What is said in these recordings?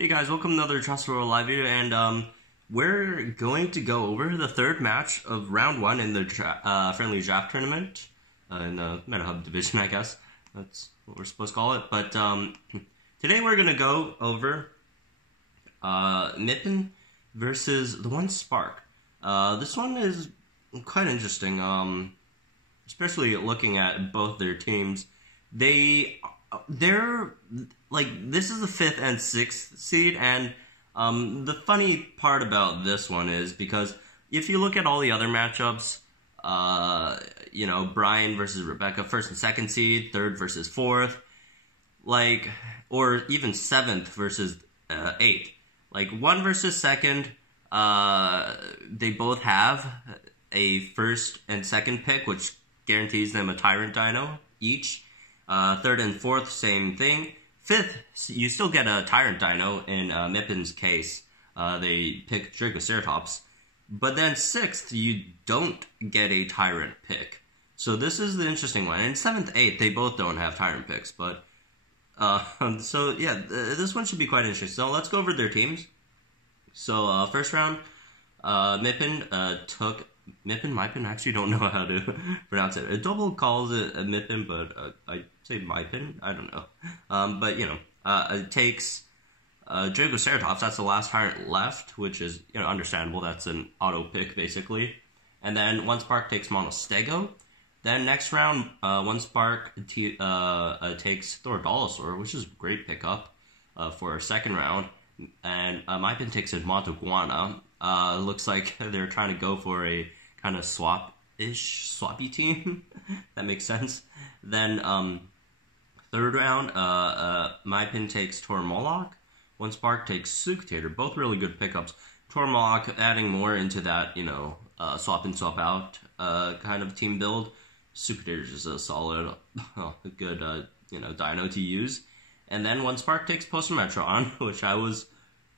Hey guys, welcome to another Trust World live video, and we're going to go over the third match of round one in the friendly draft tournament in the Meta Hub division, I guess. That's what we're supposed to call it. But today we're going to go over Mypnn versus TheOneSpark. This one is quite interesting, especially looking at both their teams. They're like, this is the 5th and 6th seed, and the funny part about this one is because if you look at all the other matchups, you know, Brian versus Rebecca, 1st and 2nd seed, 3rd versus 4th, like, or even 7th versus 8th, like 1 versus 2nd, they both have a 1st and 2nd pick, which guarantees them a Tyrant Dino each. 3rd and 4th, same thing. 5th, you still get a Tyrant Dino. In Mypn's case, they pick Dracoceratops. But then 6th, you don't get a Tyrant pick. So this is the interesting one. And 7th, 8th, they both don't have Tyrant picks. But so yeah, this one should be quite interesting. So let's go over their teams. So first round, Mypnn took Mypnn. I actually don't know how to pronounce it. It double calls it a Mypnn, but I say Mypnn. I don't know. But you know, it takes Dracoceratops. That's the last Tyrant left, which is, you know, understandable. That's an auto pick basically. And then TheOneSpark takes Monostego. Then next round, TheOneSpark takes Thorodolosaur, which is a great pickup for a second round. And Mypnn takes Iguana. Looks like they're trying to go for a kind of swappy team. That makes sense. Then third round, Mypnn takes Tormalock. TheOneSpark takes Sucutator. Both really good pickups. Tormalock adding more into that, you know, swap in, swap out kind of team build. Sucutator is just a solid, good, you know, dino to use. And then TheOneSpark takes Postmetron, which I was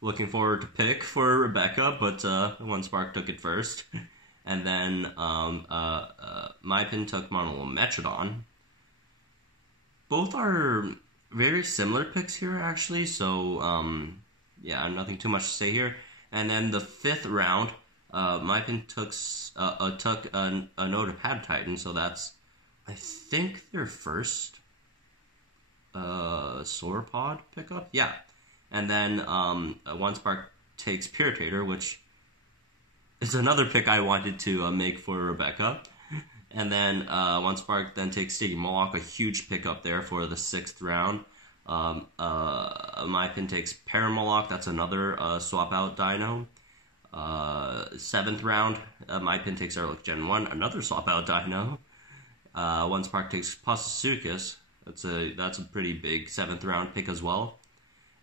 looking forward to pick for Rebecca, but TheOneSpark took it first. And then Mypnn took Monolometrodon. Both are very similar picks here, actually, so yeah, nothing too much to say here. And then the 5th round, Mypnn took a Notapad Titan, so that's, I think, their first Sauropod pickup? Yeah. And then TheOneSpark takes Puritator, which is another pick I wanted to make for Rebecca. And then TheOneSpark then takes Stygimoloch, a huge pickup there for the 6th round. Mypnn takes Paramoloch, that's another swap out dino. 7th round, Mypnn takes Airlock Gen 1, another swap out dino. TheOneSpark takes Postosuchus. That's a pretty big 7th round pick as well.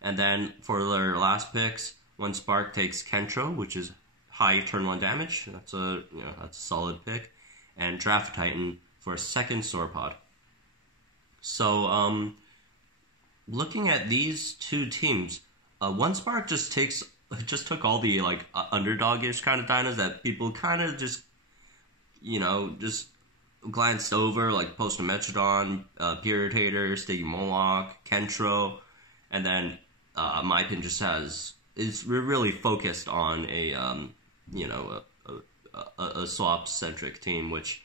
And then for their last picks, TheOneSpark takes Kentro, which is high turn 1 damage. That's a solid pick. And Draft Titan for a 2nd Sauropod. So looking at these two teams, TheOneSpark just took all the like underdog-ish kind of dinos that people kind of just, you know, just glanced over, like Postmetrodon, Puritator, Stygimoloch, Kentro, and then Mypnn just is really focused on a you know, a swap-centric team, which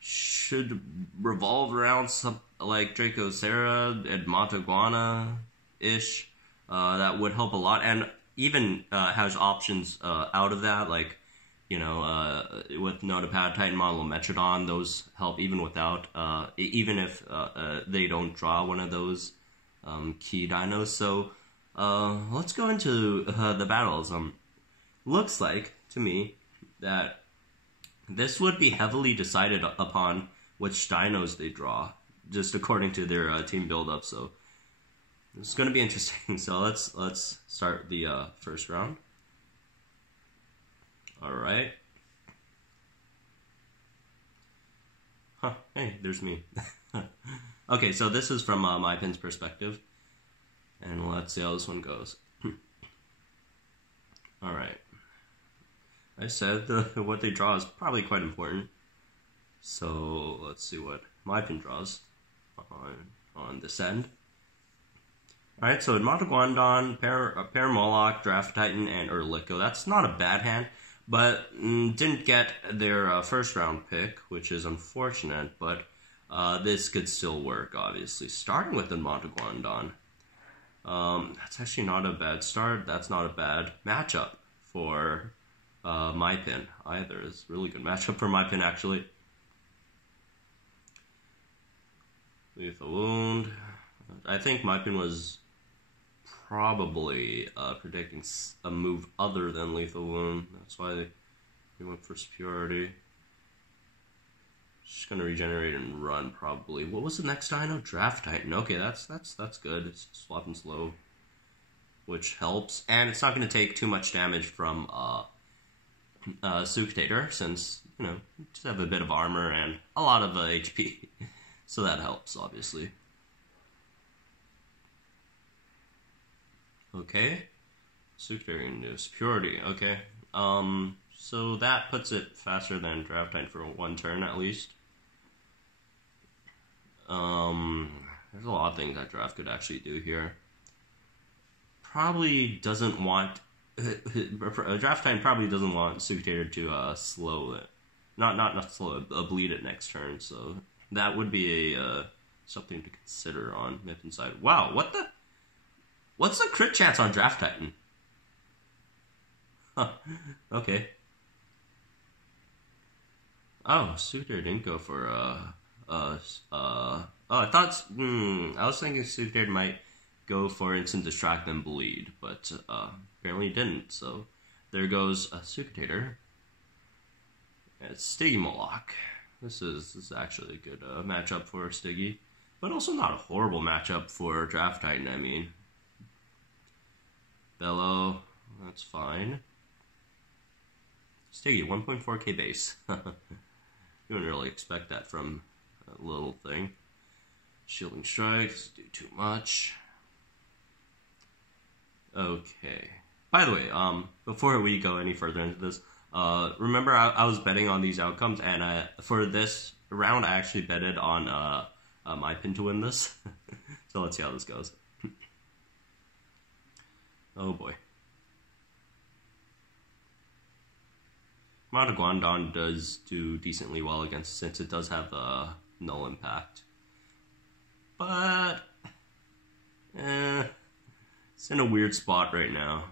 should revolve around some like Dracocera and Motoguana-ish. That would help a lot, and even has options out of that, like, you know, with Notapad Titan, Monolometrodon. Those help even without, even if they don't draw one of those key dinos. So let's go into the battles. Looks like to me that this would be heavily decided upon which dinos they draw, just according to their team build-up. So it's going to be interesting. So let's start the first round. All right. Huh, hey, there's me. Okay, so this is from Mypnn's perspective. And let's see how this one goes. All right. I said what they draw is probably quite important. So let's see what Mypnn draws on this end. Alright, so Admontagondon, Paramoloch, Draft Titan, and Urliko. That's not a bad hand, but didn't get their first round pick, which is unfortunate, but this could still work, obviously. Starting with Admontagondon. That's actually not a bad start. That's not a bad matchup for Mypnn either. It's a really good matchup for Mypnn, actually. Lethal Wound. I think Mypnn was probably predicting a move other than Lethal Wound. That's why they went for Superiority. Just gonna regenerate and run probably. What was the next dino? Draft Titan. Okay, that's good. It's swapping slow, which helps, and it's not gonna take too much damage from Suctator, since just have a bit of armor and a lot of HP, so that helps obviously. Okay, Suctator into Superiority. Okay, so that puts it faster than Draft Titan for one turn at least. There's a lot of things that Draft could actually do here. Probably doesn't want Draft Titan probably doesn't want Suctator to slow it, not slow it, bleed it next turn. So that would be a something to consider on Mypnn side. Wow, what's the crit chance on Draft Titan? Huh. Okay. Oh, Suctator didn't go for I thought I was thinking Suctator might go for instant distract and bleed, but apparently didn't. So there goes Suctator. It's Stygimoloch. This is actually a good matchup for Stiggy, but also not a horrible matchup for Draft Titan. I mean, Bellow, that's fine. Stiggy, 1.4k base. You wouldn't really expect that from a little thing. Shielding strikes, do too much. Okay. By the way, before we go any further into this, remember I was betting on these outcomes, and for this round I actually betted on Mypnn to win this. So let's see how this goes. Oh boy. Admontagondon does do decently well against, since it does have null impact. But it's in a weird spot right now.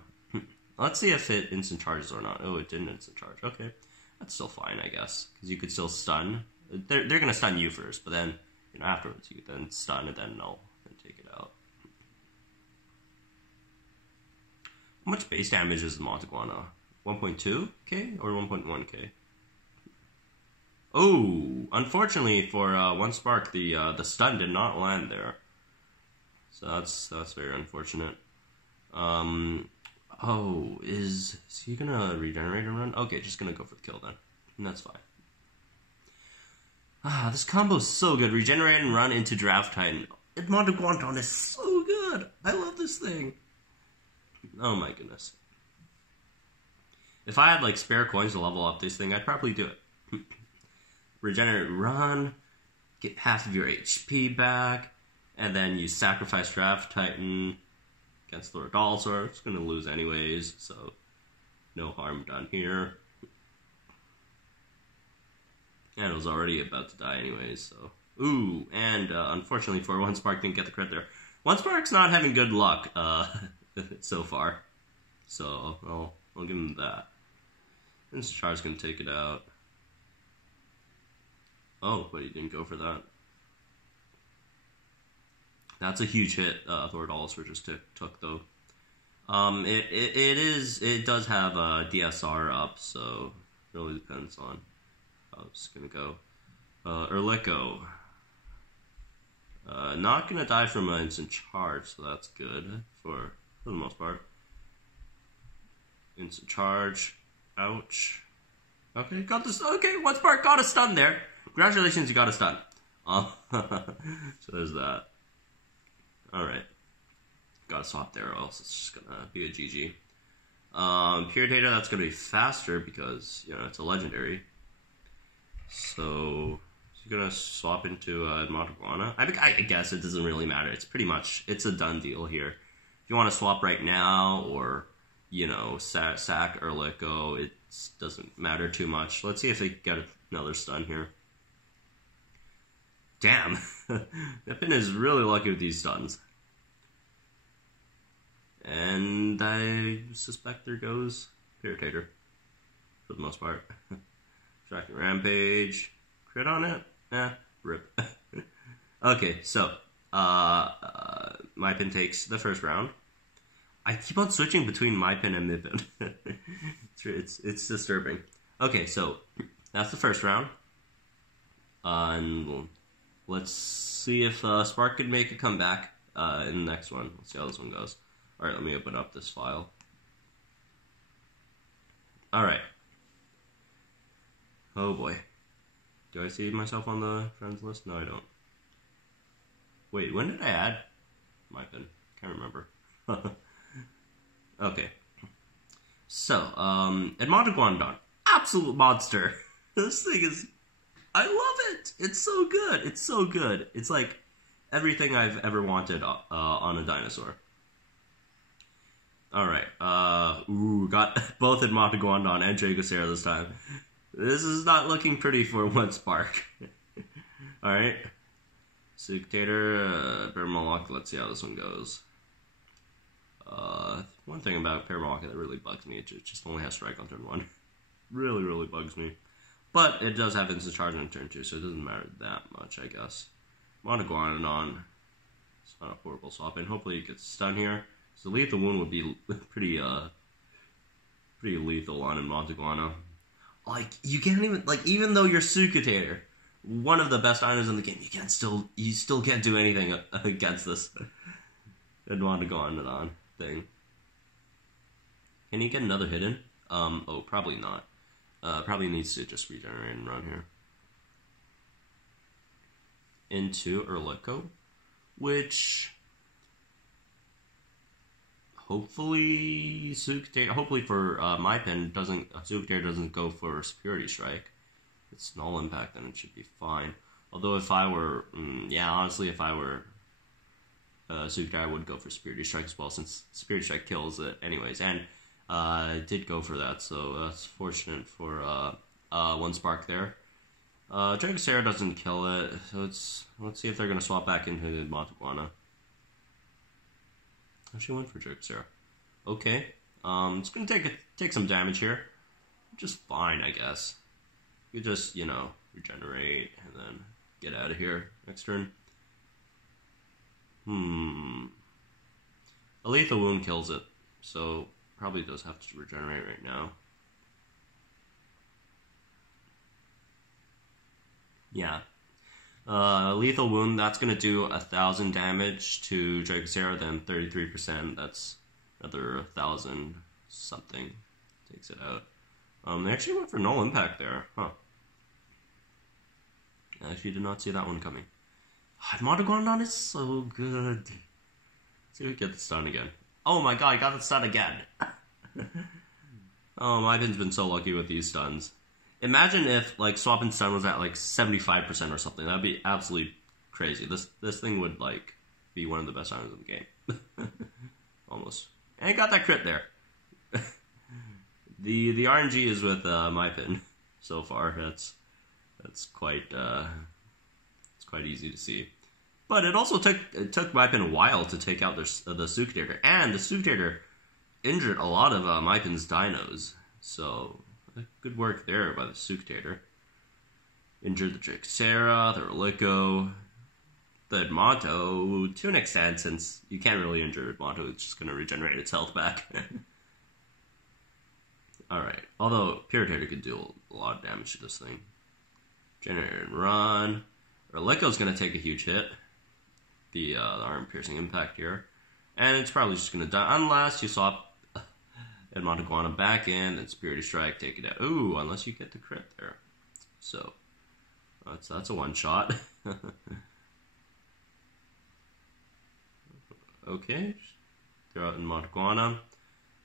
Let's see if it instant charges or not. Oh, it didn't instant charge. Okay, that's still fine, I guess, because you could still stun. They're gonna stun you first, but then afterwards you then stun and then null and take it out. How much base damage is Admontagondon? 1.2k or 1.1k? Oh, unfortunately for TheOneSpark, the stun did not land there. So that's very unfortunate. Oh, is he gonna regenerate and run? Okay, just gonna go for the kill then. And that's fine. Ah, this combo is so good. Regenerate and run into Draft Titan. Admontagondon is so good. I love this thing. Oh my goodness. If I had like spare coins to level up this thing, I'd probably do it. Regenerate, run, get half of your HP back, and then you sacrifice Draft Titan against Lord Dalsor. It's going to lose anyways, so no harm done here. And it was already about to die anyways, so... Ooh, and unfortunately for TheOneSpark, didn't get the crit there. TheOneSpark's not having good luck so far, so I'll give him that. Instant Char's going to take it out. Oh, but he didn't go for that. That's a huge hit Lord Dalsor just took though. It does have a DSR up, so it really depends on how it's gonna go. Urliko. Not gonna die from an instant charge, so that's good for the most part. Instant charge. Ouch. Okay, got this. Okay, TheOneSpark got a stun there. Congratulations, you got a stun. So there's that. Alright. Gotta swap there, or else it's just gonna be a GG. Pure Data, that's gonna be faster because, it's a legendary. So gonna swap into Monteguana. I guess it doesn't really matter. It's pretty much, it's a done deal here. If you want to swap right now, or, you know, sack or let go, it doesn't matter too much. Let's see if they get another stun here. Damn, Mypnn is really lucky with these stuns. And I suspect there goes Irritator, for the most part. Tracking Rampage. Crit on it? Rip. Okay, so, Mypnn takes the first round. I keep on switching between Mypnn and Mypnn. it's disturbing. Okay, so, that's the first round. And let's see if Spark can make a comeback in the next one. Let's see how this one goes. Alright, let me open up this file. Alright. Oh boy. Do I see myself on the friends list? No, I don't. Wait, when did I add Mypnn? Can't remember. Okay. So, Edmonton, absolute monster. This thing is, I love it. It's so good. It's so good. It's like everything I've ever wanted on a dinosaur. Alright, got both Edmonton and Dragocera this time. This is not looking pretty for TheOneSpark. Alright. Suctator, Paramalock, let's see how this one goes. One thing about Paramalock that really bugs me, it just only has strike on turn 1. Really, really bugs me. But it does have instant charge on turn 2, so it doesn't matter that much, I guess. Monteguana, it's not a horrible swap, and hopefully it gets stun here. So lethal wound would be pretty lethal on Monteguana. Like, you can't even, like, even though you're Suctator, one of the best items in the game, you still can't do anything against this Monteguana thing. Can you get another hidden? Oh, probably not. Probably needs to just regenerate and run here. Into Urliko, which hopefully for Mypnn Suctator doesn't go for Security Strike. It's null impact, then it should be fine. Although if I were, honestly, if I were Suctator, I would go for Security Strike as well, since Security Strike kills it anyways. And I did go for that, so that's fortunate for TheOneSpark there. Dragocera doesn't kill it, so let's see if they're gonna swap back into the Monteguana. She went for Dragocera. Okay. It's gonna take some damage here. Just fine, I guess. You just, you know, regenerate and then get out of here next turn. A lethal wound kills it, so probably does have to regenerate right now. Yeah. Lethal wound, that's going to do 1,000 damage to Dragocera, then 33%, that's another 1,000 something, takes it out. They actually went for null impact there, huh. I actually did not see that one coming. Monteguana is so good. Let's see if we get the stun again. Oh my god, I got the stun again. Oh, Mypnn's been so lucky with these stuns. Imagine if, like, swap and stun was at, like, 75% or something. That'd be absolutely crazy. This thing would, like, be one of the best items in the game. Almost. And it got that crit there. The RNG is with Mypnn so far. That's quite it's quite easy to see. But it also took Mypnn a while to take out the Suctator, and the Suctator injured a lot of Mypnn's dinos. So good work there by the Suctator. Injured the Dragocera, the Urliko, the Edmonto, to an extent, since you can't really injure Edmonto, it's just going to regenerate its health back. Alright, although Irritator could do a lot of damage to this thing. Generate and run. Urliko's going to take a huge hit. The arm-piercing impact here. And it's probably just going to die, unless you swap Monteguana back in, and Security Strike, take it out. Ooh, unless you get the crit there. So, that's a one-shot. Okay, throw out in Monteguana.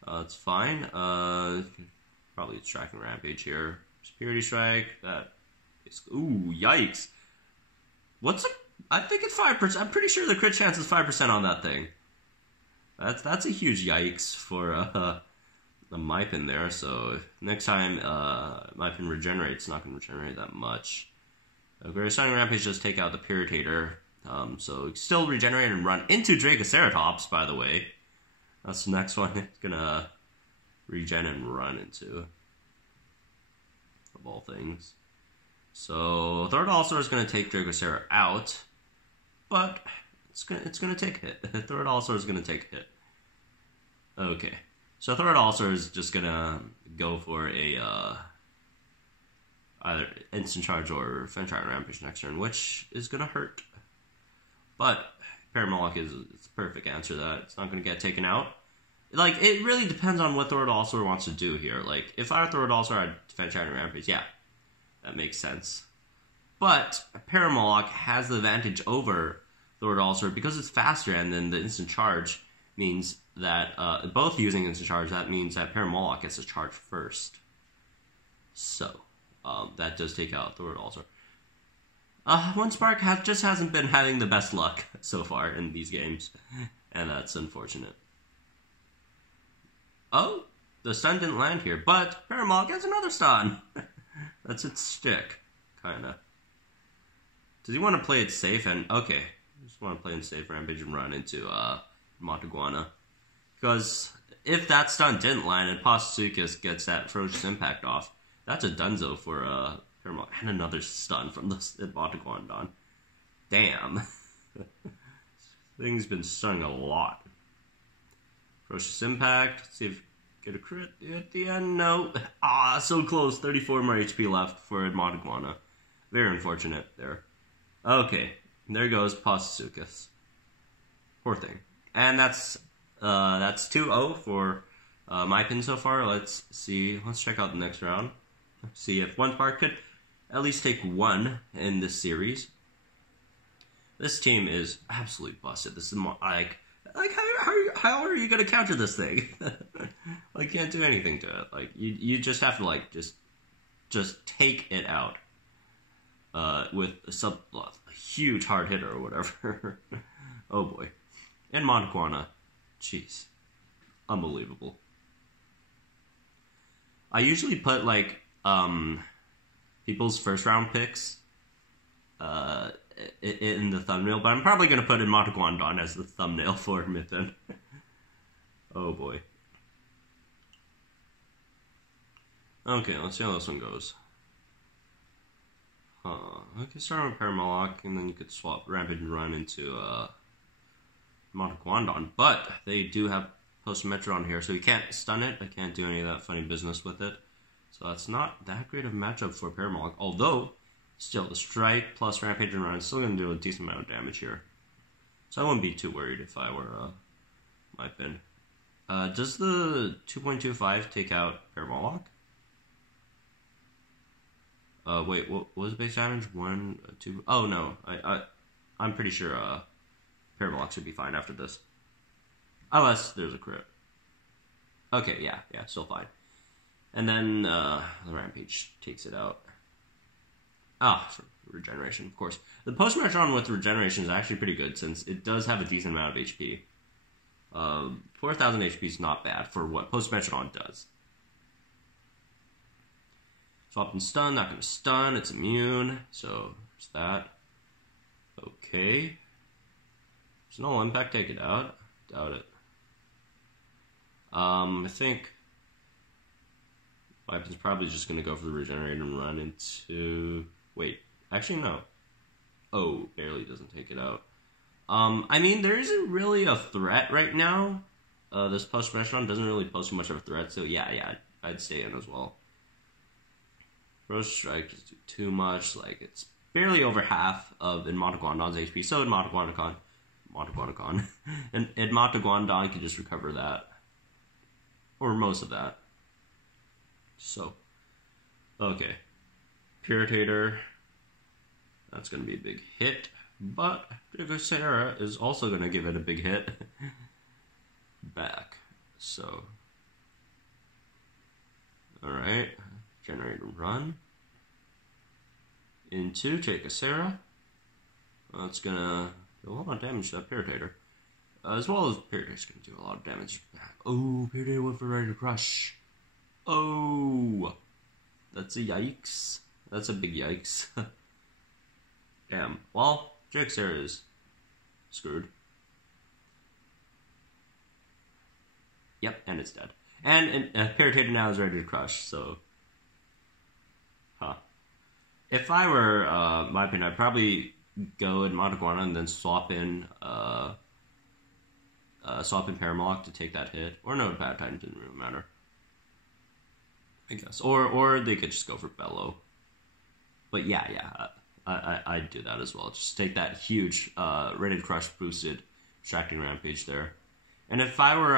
It's fine. Probably tracking Rampage here. Security Strike. That is, ooh, yikes! I think it's 5%. I'm pretty sure the crit chance is 5% on that thing. That's a huge yikes for the Mypnn there. So next time Mypnn regenerates, it's not going to regenerate that much. Great Stunning Rampage does take out the Puritator. So still regenerate and run into Dracoceratops, by the way. That's the next one it's going to regen and run into. Of all things. So Third All-Star is going to take Dracocera out. But it's gonna take a hit. Third All-Star is going to take a hit. Okay. So Third All-Star is just going to go for a either Instant Charge or Fenchire Rampage next turn, which is going to hurt. But Paramoloch is the perfect answer to that. It's not going to get taken out. Like, it really depends on what Third All-Star wants to do here. Like, if I were Third All-Star, I'd Fenchire Rampage. Yeah, that makes sense. But Paramoloch has the advantage over Third All-Star because it's faster, and then the Instant Charge means that, both using Instant Charge, that means that Paramoloch gets to charge first. So, that does take out Third All-Star. TheOneSpark just hasn't been having the best luck so far in these games, and that's unfortunate. Oh, the stun didn't land here, but Paramoloch gets another stun. That's its shtick, kinda. Does he want to play it safe? And okay, just want to play it safe, Rampage and run into Montaguana. Because if that stun didn't land and Possucus gets that Ferocious Impact off, that's a dunzo for Paramoloch. And another stun from the Montaguana. Damn. Thing's been stung a lot. Ferocious Impact. Let's see if get a crit at the end. No. Ah, so close. 34 more HP left for Montaguana. Very unfortunate there. Okay, there goes Possucus. Poor thing. And that's 2-0 for Mypnn so far. Let's see. Let's check out the next round. See if TheOneSpark could at least take one in this series. This team is absolutely busted. This is like how are you gonna counter this thing? Like, can't do anything to it. Like, you just have to like just take it out. With a huge hard hitter or whatever. Oh boy. And Montaguana. Jeez. Unbelievable. I usually put, like, people's first round picks in the thumbnail, but I'm probably going to put in Montaguana as the thumbnail for Mypnn. Oh boy. Okay, let's see how this one goes. I could start with Paramoloch, and then you could swap Rampage and run into Montaguana, but they do have Post-Metrodon here, so you can't stun it. I can't do any of that funny business with it. So that's not that great of a matchup for Paramoloch, although, still, the Strike plus Rampage and run is still going to do a decent amount of damage here. So I wouldn't be too worried if I were Mypnn. Does the 2.25 take out Paramoloch? Wait, what was the base damage? 1, 2... Oh, no. I'm pretty sure, Paramoloch should be fine after this. Unless there's a crit. Okay, yeah, still fine. And then, the Rampage takes it out. Ah, for regeneration, of course. The Post-Metrodon with regeneration is actually pretty good, since it does have a decent amount of HP. 4,000 HP is not bad for what Post-Metrodon does. Swap and stun, not going to stun, it's immune, so there's that. Okay. Does null impact take it out? Doubt it. I think Mypnn's probably just going to go for the regenerate and run into... Wait, actually no. Oh, barely doesn't take it out. I mean, there isn't really a threat right now. This Post-Metrodon doesn't really pose too much of a threat, so yeah, I'd stay in as well. Rose Strike doesn't do too much, like, it's barely over half of Montaguana's HP, so in Montaguana, and Montaguana can just recover that. Or most of that. So, okay. Puritator, that's going to be a big hit, but Dracocera is also going to give it a big hit back. So, alright. Generate a run into Dracocera. That's gonna do a lot of damage to that Piratator. As well as Piratator's gonna do a lot of damage. Oh, Piratator went for Ready to Crush. Oh! That's a yikes. That's a big yikes. Damn. Well, Jixer is screwed. Yep, and it's dead. And Piratator now is ready to crush, so... Huh. If I were Mypnn, I'd probably go in Montaguana and then swap in Paramalock to take that hit. Or no, Bad Titan didn't really matter. I guess. Or they could just go for Bellow. But yeah, I'd do that as well. Just take that huge Ready to Crush boosted Distracting Rampage there. And if I were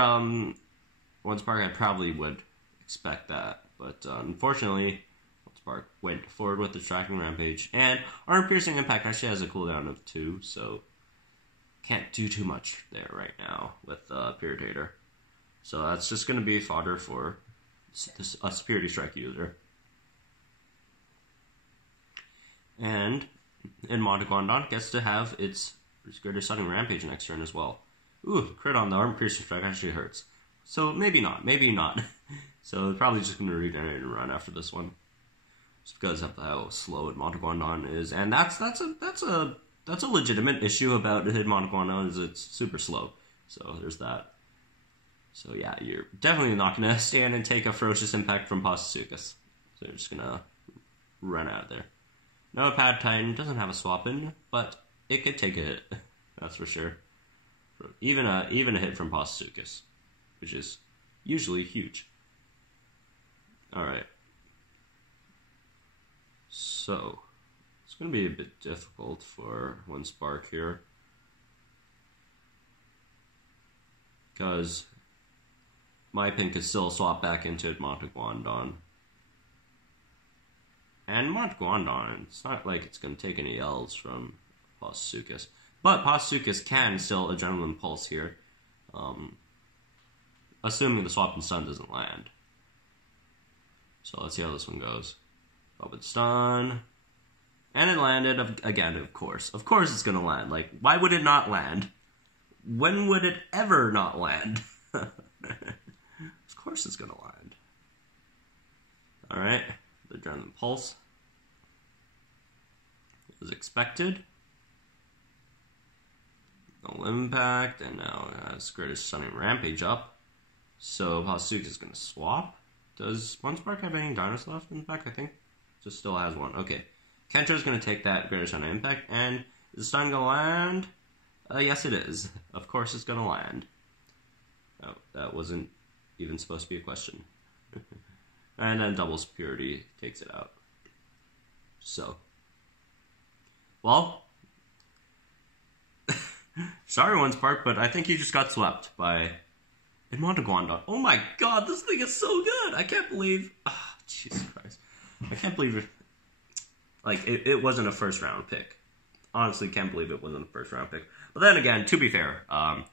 OneSpark, I probably would expect that. But unfortunately, OneSpark went forward with the Distracting Rampage. And Armor Piercing Impact actually has a cooldown of 2, so can't do too much there right now with Piratator. So that's just going to be fodder for a Security Strike user. And in Montaguana gets to have its Greater Stunning Rampage next turn as well. Ooh, crit on the Armor Piercing Strike actually hurts. So maybe not. So probably just going to regenerate and run after this one, just because of how slow Montaguana is. And that's a legitimate issue about Montaguana, is it's super slow. So there's that. So yeah, you're definitely not going to stand and take a Ferocious Impact from Pasasukas. So you're just going to run out of there. No, Bad Titan doesn't have a swap in, but it could take a hit. That's for sure. Even a hit from Pasasukas, which is usually huge. Alright. So, it's going to be a bit difficult for OneSpark here, because Mypnn could still swap back into Montaguana. And Montaguana, it's not like it's going to take any L's from Pasasukas. But Pasasukas can still Adrenaline Pulse here, assuming the swap and stun doesn't land. So let's see how this one goes. Swap and stun. And it landed again, of course. Of course it's going to land. Like, why would it not land? When would it ever not land? Of course it's going to land. Alright. The Adrenaline Pulse as expected. No impact, and now it has Greatest Stunning Rampage up. So Pasasukas is going to swap. Does OneSpark have any dinos left in the back? I think just still has one. Okay. Kentro's going to take that Greatest Stunning Impact, and is the stun going to land? Yes, it is. Of course it's going to land. Oh, that wasn't even supposed to be a question. And then Double Security takes it out. So, well, sorry OneSpark, but I think you just got swept by Montaguana. Oh my god, this thing is so good! I can't believe... Oh, Jesus Christ. I can't believe it. Like, it wasn't a first round pick. Honestly, can't believe it wasn't a first round pick. But then again, to be fair, a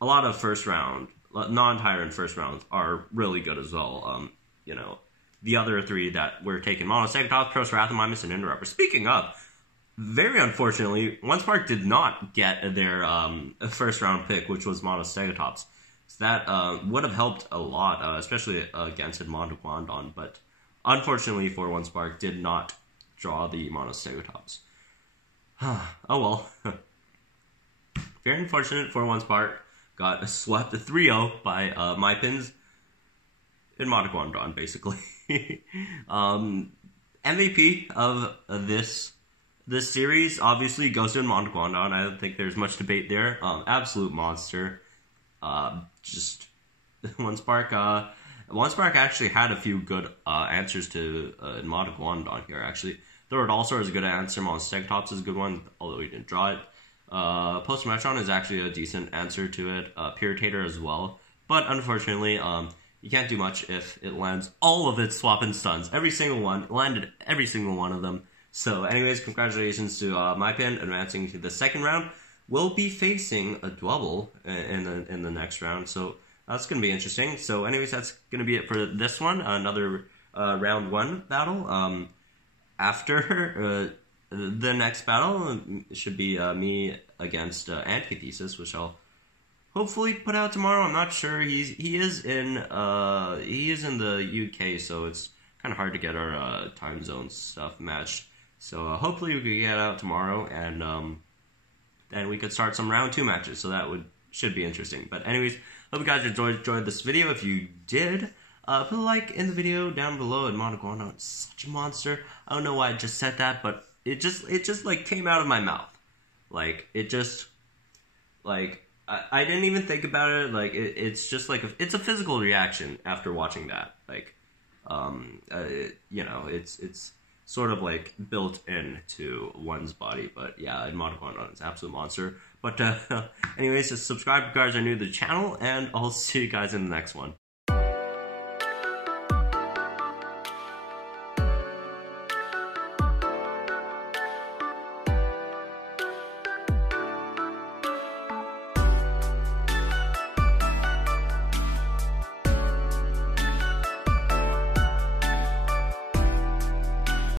lot of first round, non-Tyrant first rounds are really good as well. You know, the other three that were taken, Monostegotops, Proceratomimus, and Indoraptor. Speaking of, very unfortunately, OneSpark did not get their first round pick, which was Monostegotops. So that would have helped a lot, especially against Montaguana, but unfortunately for OneSpark, did not draw the Monostegotops. Oh well. Very unfortunate for OneSpark. Got swept 3-0 by Mypnn in Montaguana, basically. MVP of this series obviously goes to Montaguana. I don't think there's much debate there. Absolute monster. Just OneSpark. OneSpark actually had a few good answers to Montaguana here. Actually, Thorodolsaur is a good answer. Monostegotops is a good one, although he didn't draw it. Post-Metron is actually a decent answer to it. Piratator as well. But unfortunately, you can't do much if it lands all of its swap and stuns. Every single one. Landed every single one of them. So anyways, congratulations to Mypnn advancing to the second round. We'll be facing a double in the next round. So that's going to be interesting. So anyways, that's going to be it for this one. Another round one battle. After the next battle should be me against Antithesis, which I'll hopefully put out tomorrow. I'm not sure. He is in the UK, so it's kind of hard to get our time zone stuff matched. So hopefully we can get out tomorrow, and then we could start some round 2 matches. So that should be interesting. But anyways, hope you guys enjoyed this video. If you did, put a like in the video down below. And Monoguano is such a monster. I don't know why I just said that, but it just like came out of my mouth. Like it just like I didn't even think about it. Like it's just like it's a physical reaction after watching that. Like you know, it's sort of like built into one's body. But yeah, Monoguano is an absolute monster. But anyways, just subscribe if you guys are new to the channel, and I'll see you guys in the next one.